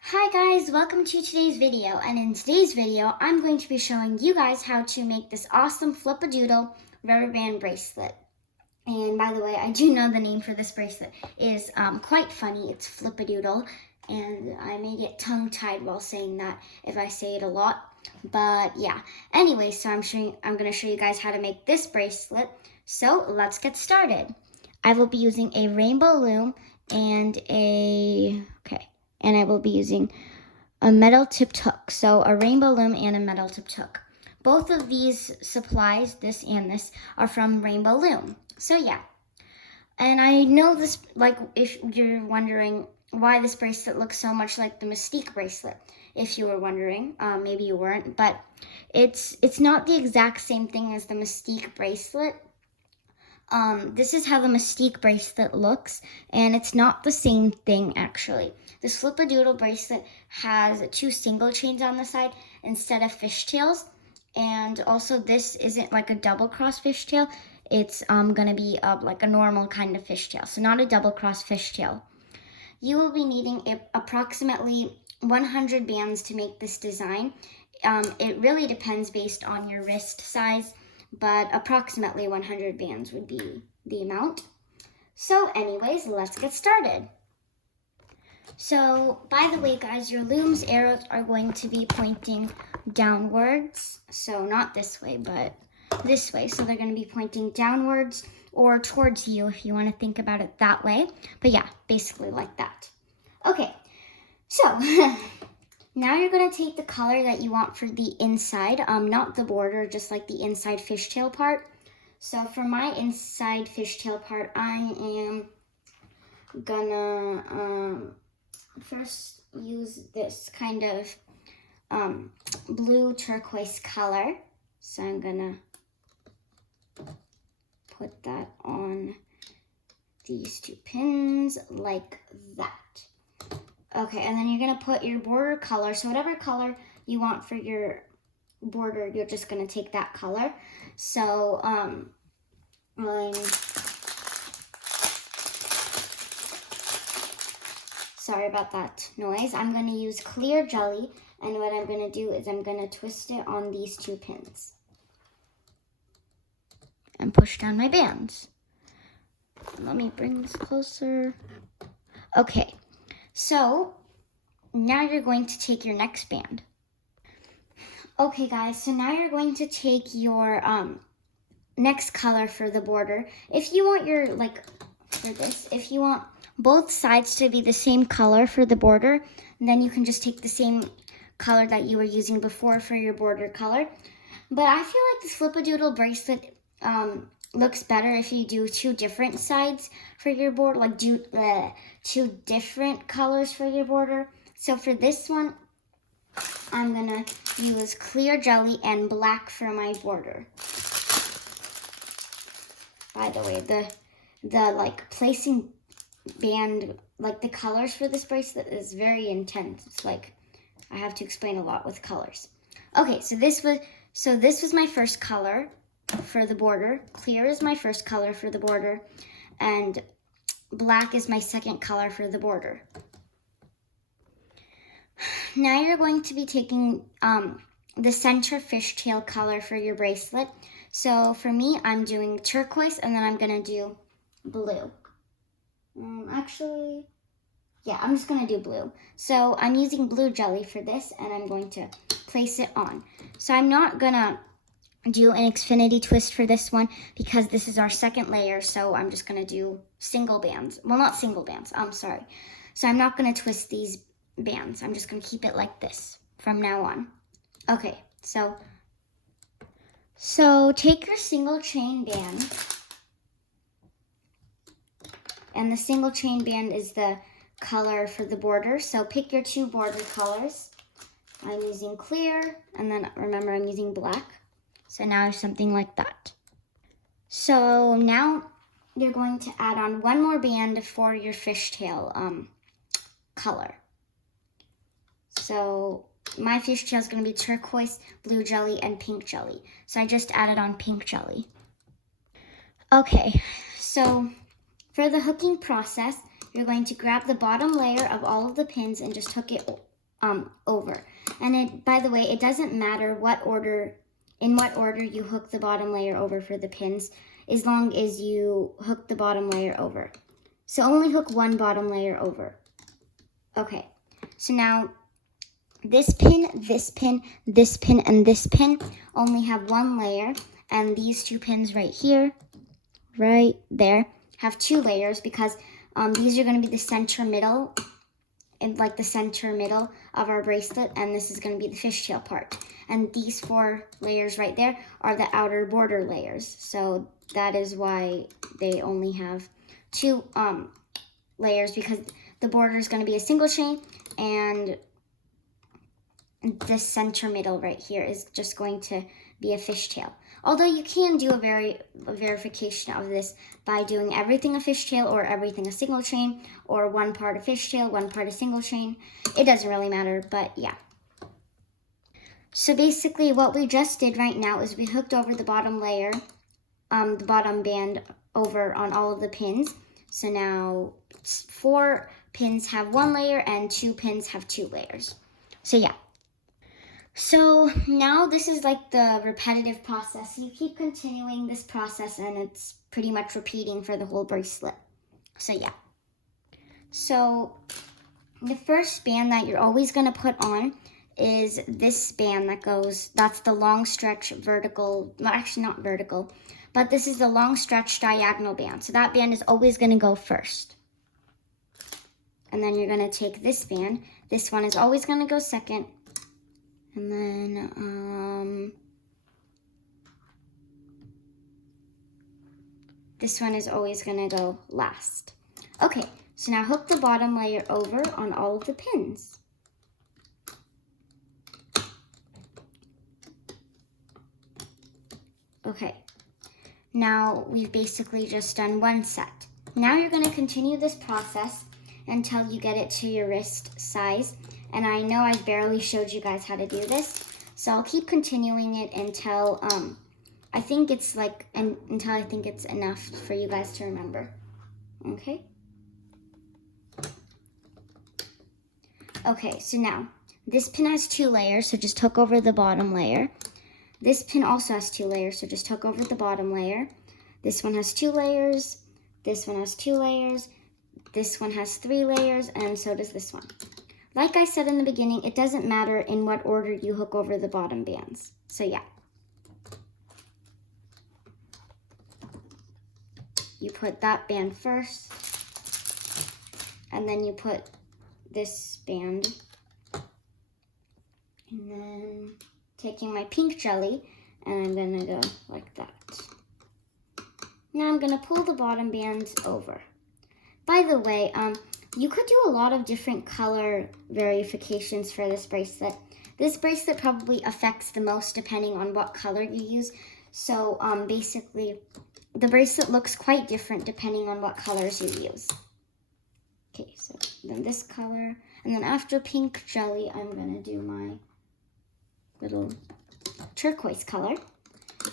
Hi guys, welcome to today's video, and in today's video I'm going to be showing you guys how to make this awesome Flip-A-Doodle rubber band bracelet. And by the way, I do know the name for this bracelet is quite funny. It's Flip-A-Doodle, and I may get tongue-tied while saying that if I say it a lot. But yeah, anyway, so I'm going to show you guys how to make this bracelet. So let's get started. I will be using a rainbow loom and I will be using a metal tipped hook. So a rainbow loom and a metal tipped hook. Both of these supplies, this and this, are from Rainbow Loom. So yeah. And I know this, like, if you're wondering why this bracelet looks so much like the Mystique bracelet, if you were wondering, maybe you weren't, but it's not the exact same thing as the Mystique bracelet. This is how the Mystique bracelet looks, and it's not the same thing actually. This Flip-A-Doodle bracelet has 2 single chains on the side instead of fishtails, and also this isn't like a double cross fishtail. It's gonna be like a normal kind of fishtail, so not a double cross fishtail. You will be needing approximately 100 bands to make this design. It really depends based on your wrist size, but approximately 100 bands would be the amount. So anyways, let's get started. So, by the way, guys, your loom's arrows are going to be pointing downwards. So not this way, but this way. So they're going to be pointing downwards or towards you if you want to think about it that way. But yeah, basically like that. Okay, so now you're going to take the color that you want for the inside, not the border, just like the inside fishtail part. So for my inside fishtail part, I am gonna first use this kind of blue turquoise color. So I'm gonna put that on these 2 pins like that. Okay, and then you're gonna put your border color. So whatever color you want for your border, you're just gonna take that color. So sorry about that noise. I'm gonna use clear jelly, and what I'm gonna do is I'm gonna twist it on these 2 pins and push down my bands. Let me bring this closer. Okay, so now you're going to take your next band. Okay guys, so now you're going to take your next color for the border. If you want your, for this, if you want both sides to be the same color for the border, then you can just take the same color that you were using before for your border color. But I feel like this Flip-A-Doodle bracelet looks better if you do 2 different sides for your border, like do 2 different colors for your border. So for this one, I'm gonna use clear jelly and black for my border. By the way, the like placing band, like the colors for this bracelet is very intense. It's like I have to explain a lot with colors. Okay, so this was my first color for the border. Clear is my first color for the border, and black is my second color for the border. Now you're going to be taking the center fishtail color for your bracelet. So for me, I'm doing turquoise, and then I'm gonna do blue. Actually, yeah, I'm just gonna do blue. So I'm using blue jelly for this, and I'm going to place it on. So I'm not gonna do an infinity twist for this one because this is our second layer, so I'm just gonna do single bands. Well, not single bands, I'm sorry. So I'm not gonna twist these bands. I'm just gonna keep it like this from now on. Okay, so take your single chain band, and the single chain band is the color for the border. So pick your 2 border colors. I'm using clear, and then remember I'm using black. So now something like that. So now you're going to add on 1 more band for your fishtail color. So my fishtail is going to be turquoise, blue jelly, and pink jelly. So I just added on pink jelly. Okay, so for the hooking process, you're going to grab the bottom layer of all of the pins and just hook it over. And by the way, it doesn't matter in what order you hook the bottom layer over for the pins, as long as you hook the bottom layer over. So only hook one bottom layer over. Okay, so now this pin, this pin, this pin, and this pin only have one layer, and these two pins right here, right there, have two layers because these are going to be the center middle, and like the center middle of our bracelet, and this is going to be the fishtail part. And these four layers right there are the outer border layers. So that is why they only have two layers, because the border is going to be a single chain, and this center middle right here is just going to be a fishtail. Although you can do a verification of this by doing everything a fishtail or everything a single chain, or one part a fishtail, one part a single chain. It doesn't really matter, but yeah. So basically what we just did right now is we hooked over the bottom layer, the bottom band over on all of the pins. So now 4 pins have one layer and 2 pins have 2 layers. So yeah. So now this is like the repetitive process. You keep continuing this process and it's pretty much repeating for the whole bracelet. So yeah. So the first band that you're always going to put on is this band that's the long stretch vertical, well, actually not vertical, but this is the long stretch diagonal band. So that band is always going to go first. And then you're going to take this band. This one is always going to go second. And then this one is always going to go last. Okay, so now hook the bottom layer over on all of the pins. Okay, now we've basically just done one set. Now you're going to continue this process until you get it to your wrist size. And I know I've barely showed you guys how to do this, so I'll keep continuing it until I think it's enough for you guys to remember. Okay? Okay, so now this pin has 2 layers, so just hook over the bottom layer. This pin also has 2 layers, so just hook over the bottom layer. This one has 2 layers, this one has 2 layers, this one has 3 layers, and so does this one. Like I said in the beginning, it doesn't matter in what order you hook over the bottom bands. So yeah. You put that band first, and then you put this band. And then taking my pink jelly, and I'm gonna go like that. Now I'm gonna pull the bottom bands over. By the way, you could do a lot of different color verifications for this bracelet. This bracelet probably affects the most depending on what color you use. So basically, the bracelet looks quite different depending on what colors you use. Okay, so then this color. And then after pink jelly, I'm going to do my little turquoise color.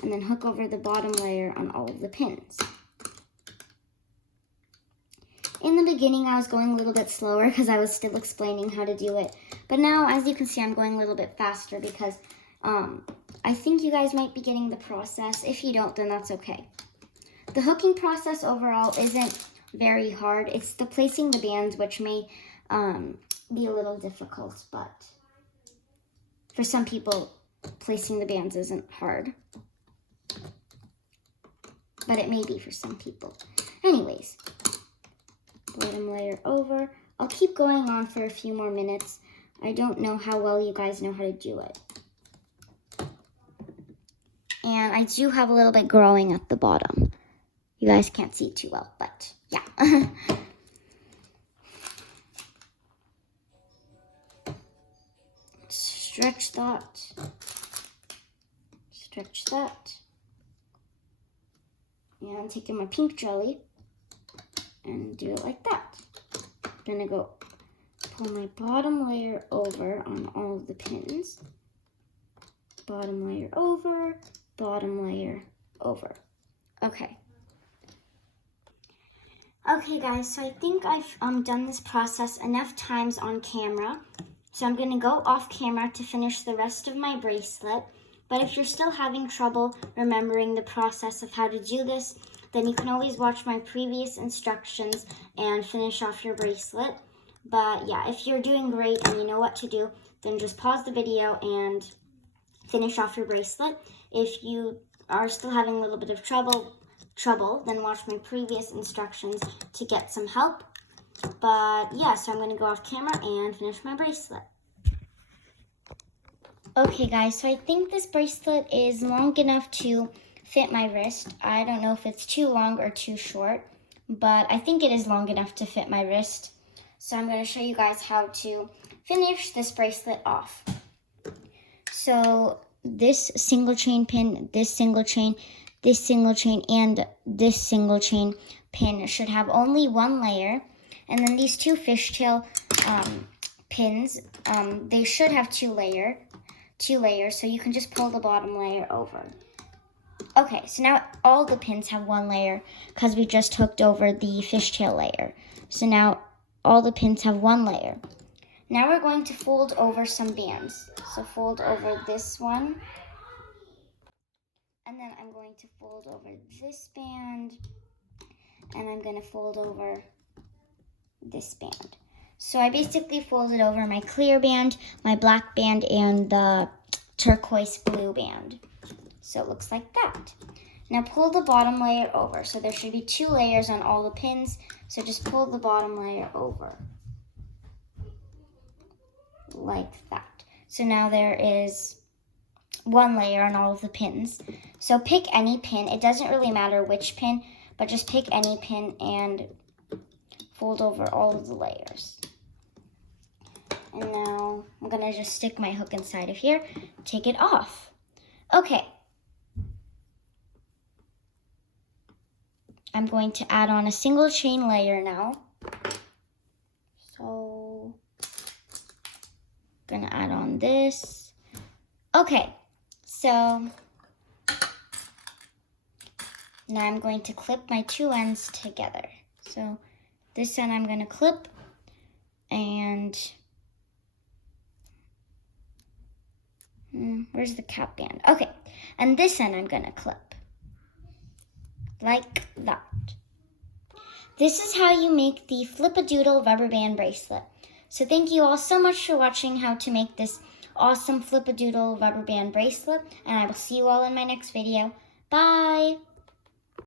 And then hook over the bottom layer on all of the pins. In the beginning, I was going a little bit slower because I was still explaining how to do it. But now, as you can see, I'm going a little bit faster because I think you guys might be getting the process. If you don't, then that's okay. The hooking process overall isn't very hard. It's the placing the bands which may be a little difficult. But for some people, placing the bands isn't hard. But it may be for some people. Anyways. Bottom layer over. I'll keep going on for a few more minutes. I don't know how well you guys know how to do it. And I do have a little bit growing at the bottom. You guys can't see too well, but yeah. Stretch that. Stretch that. And I'm taking my pink jelly and do it like that. I'm gonna go pull my bottom layer over on all of the pins. Bottom layer over, bottom layer over. Okay. Okay guys, so I think I've done this process enough times on camera. So I'm gonna go off camera to finish the rest of my bracelet. But if you're still having trouble remembering the process of how to do this, then you can always watch my previous instructions and finish off your bracelet. But yeah, if you're doing great and you know what to do, then just pause the video and finish off your bracelet. If you are still having a little bit of trouble, then watch my previous instructions to get some help. But yeah, so I'm gonna go off camera and finish my bracelet. Okay guys, so I think this bracelet is long enough to fit my wrist. I don't know if it's too long or too short, but I think it is long enough to fit my wrist. So I'm gonna show you guys how to finish this bracelet off. So this single chain pin, this single chain, this single chain, and this single chain pin should have only one layer. And then these two fishtail pins, they should have two layers, so you can just pull the bottom layer over. Okay, so now all the pins have one layer because we just hooked over the fishtail layer. So now all the pins have one layer. Now we're going to fold over some bands. So fold over this one. And then I'm going to fold over this band. And I'm going to fold over this band. So I basically folded over my clear band, my black band, and the turquoise blue band. So it looks like that. Now pull the bottom layer over. So there should be two layers on all the pins. So just pull the bottom layer over. Like that. So now there is one layer on all of the pins. So pick any pin. It doesn't really matter which pin, but just pick any pin and fold over all of the layers. And now I'm gonna just stick my hook inside of here, take it off. Okay. I'm going to add on a single chain layer now. So, gonna add on this. Okay, so now I'm going to clip my two ends together. So this end I'm gonna clip, and where's the cap band? Okay, and this end I'm gonna clip, like that. This is how you make the Flip-A-Doodle rubber band bracelet. So thank you all so much for watching how to make this awesome Flip-A-Doodle rubber band bracelet, and I will see you all in my next video. Bye!